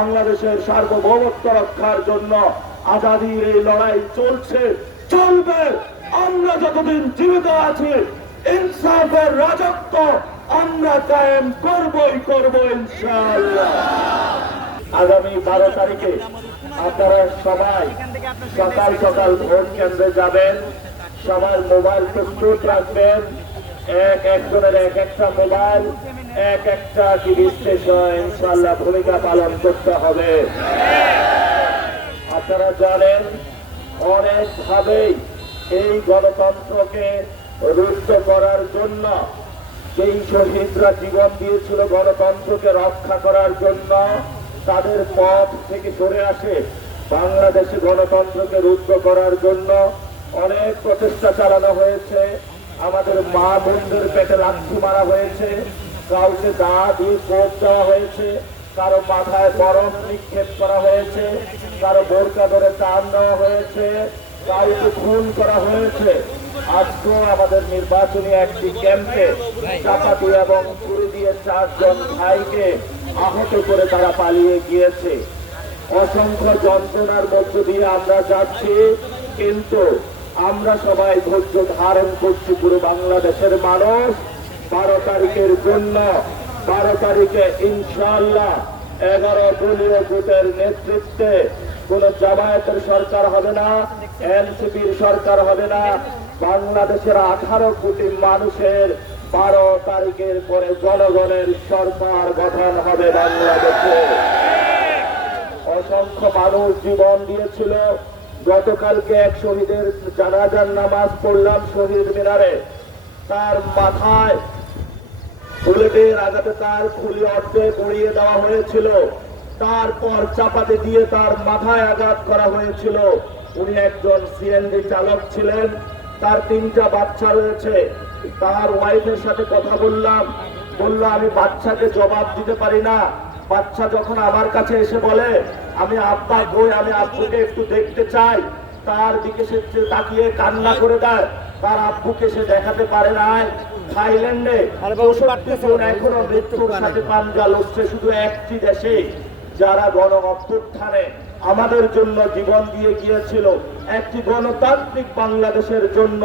বাংলাদেশের সার্বভৌমত্ব রক্ষার জন্য আজাদির এই লড়াই চলছে, চলবে। আমরা যতদিন জীবিত আছি ইনসাফের রাজত্ব আমরা কায়েম করবই করব ইনশাআল্লাহ। আগামী 12 তারিখে আপনারা সবাই সকাল সকাল ভোট কেন্দ্রে যাবেন। সবার মোবাইল প্রস্তুত রাখবেন। একজনের এক একটা মোবাইল, এক একটা টিভি স্টেশন ইনশাআল্লাহ ভূমিকা পালন করতে হবে। আপনারা জানেন অনেকভাবেই এই গণতন্ত্রকে রুদ্ধ করার জন্য যেই শহীদরা জীবন দিয়েছিল গণতন্ত্রকে রক্ষা করার জন্য, তাদের পথ থেকে সরে আসে বাংলাদেশে গণতন্ত্রকে রুদ্ধ করার জন্য অনেক প্রচেষ্টা চালানো হয়েছে। আমাদের মা বোনদের পেটে লাথি মারা হয়েছে, কাউকে দা দিয়ে কোপ দেওয়া হয়েছে, কারো মাথায় বরফ নিক্ষেপ করা হয়েছে, কারো বোরকা ধরে টান দেওয়া হয়েছে, কাউকে খুন করা হয়েছে। আজকেও আমাদের নির্বাচনী একটি ক্যাম্পে চাপাতি এবং ছুরি দিয়ে 4 জন ভাইকে আহত করে তারা পালিয়ে গিয়েছে। অসংখ্য যন্ত্রণার মধ্য দিয়ে আমরা যাচ্ছি, কিন্তু আমরা সবাই ধৈর্য ধারণ করছি। পুরো বাংলাদেশের মানুষ 12 তারিখের জন্য, 12 তারিখে ইনশাআল্লাহ 11 দলীয় জোটের নেতৃত্বে কোন জামায়াতের সরকার হবে না, এনসিপির সরকার হবে না। বাংলাদেশের 18 কোটি মানুষের 12 তারিখের পরে জনগণের সরকার গঠন হবে বাংলাদেশে। অসংখ্য মানুষ জীবন দিয়েছিল। গতকালকে এক শহীদের জানাজার নামাজ পড়লাম শহীদ মিনারে। তার মাথায় বুলেটের আঘাতে তার খুলি অর্ধেক উড়িয়ে দেওয়া হয়েছিল, তারপর চাপাতি দিয়ে তার মাথায় আঘাত করা হয়েছিল। উনি একজন সিএনজি চালক ছিলেন, তার 3টা বাচ্চা রয়েছে। তার ওয়াইফের সাথে কথা বললাম, বলল আমি বাচ্চাকে জবাব দিতে পারি না। বাচ্চা যখন আমার কাছে এসে বলে আমি আব্বা কই, আমি আব্বুকে একটু দেখতে চাই, তার দিকে সে তাকিয়ে কান্না করে দেয়। তার আব্বুকে সে দেখাতে পারে নাই। থাইল্যান্ডে 64 জন এখনো মৃত্যুর সাথে পাঞ্জা লড়ছে, শুধু একটি দেশে, যারা গণ অভ্যুত্থানে আমাদের জন্য জীবন দিয়ে গিয়েছিল, একটি গণতান্ত্রিক বাংলাদেশের জন্য,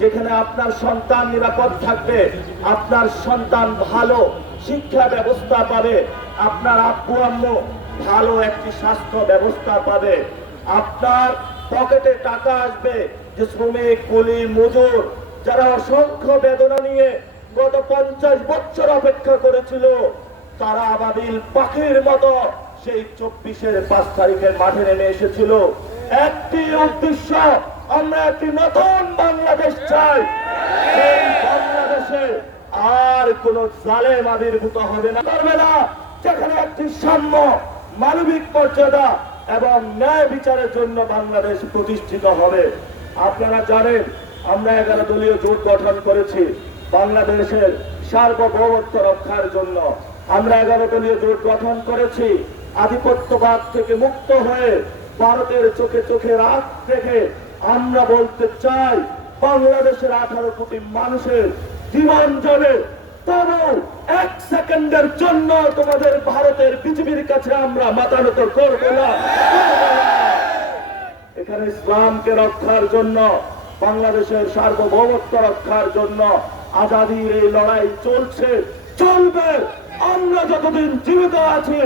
যেখানে আপনার সন্তান নিরাপদ থাকবে, আপনার সন্তান ভালো শিক্ষা ব্যবস্থা পাবে, আপনার আব্বু আম্মু ভালো একটি স্বাস্থ্য ব্যবস্থা পাবে, আপনার পকেটে টাকা আসবে। যে শ্রমিক কুলি মজুর যারা অসংখ্য বেদনা নিয়ে গত 50 বছর অপেক্ষা করেছিল, তারা আবাবিল পাখির মতো সেই 24-এর 5 তারিখের মাঠে নেমে এসেছিল। একটি উদ্দেশ্য, আমরা একটি নতুন বাংলাদেশ চাই। এই বাংলাদেশে আর কোন জালেম আবির্ভূত হবে না, পারবে না, যেখানে একটি সাম্য, মানবিক মর্যাদা এবং ন্যায় বিচারের জন্য বাংলাদেশ প্রতিষ্ঠিত হবে। আপনারা জানেন আমরা 11 দলীয় জোট গঠন করেছি বাংলাদেশের সার্বভৌমত্ব রক্ষার জন্য। আমরা 11 দলীয় জোট গঠন করেছি আধিপত্যবাদ থেকে মুক্ত হয়ে, ভারতের চোখে চোখে রাখ রেখে আমরা বলতে চাই বাংলাদেশের 18 কোটি মানুষের জীবন যাবে, তবু 1 সেকেন্ডের জন্য তোমাদের ভারতের বিজেপির কাছে আমরা মাথা নত করব না। এখানে ইসলামকে রক্ষার জন্য, বাংলাদেশের সার্বভৌমত্ব রক্ষার জন্য আজাদির এই লড়াই চলছে, চলবে। আমরা যতদিন জীবিত আছি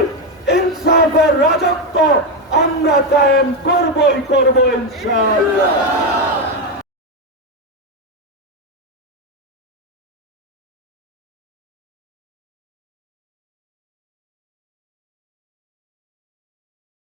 ইনসাফের রাজত্ব আমরা কায়েম করবই করব ইনশাআল্লাহ।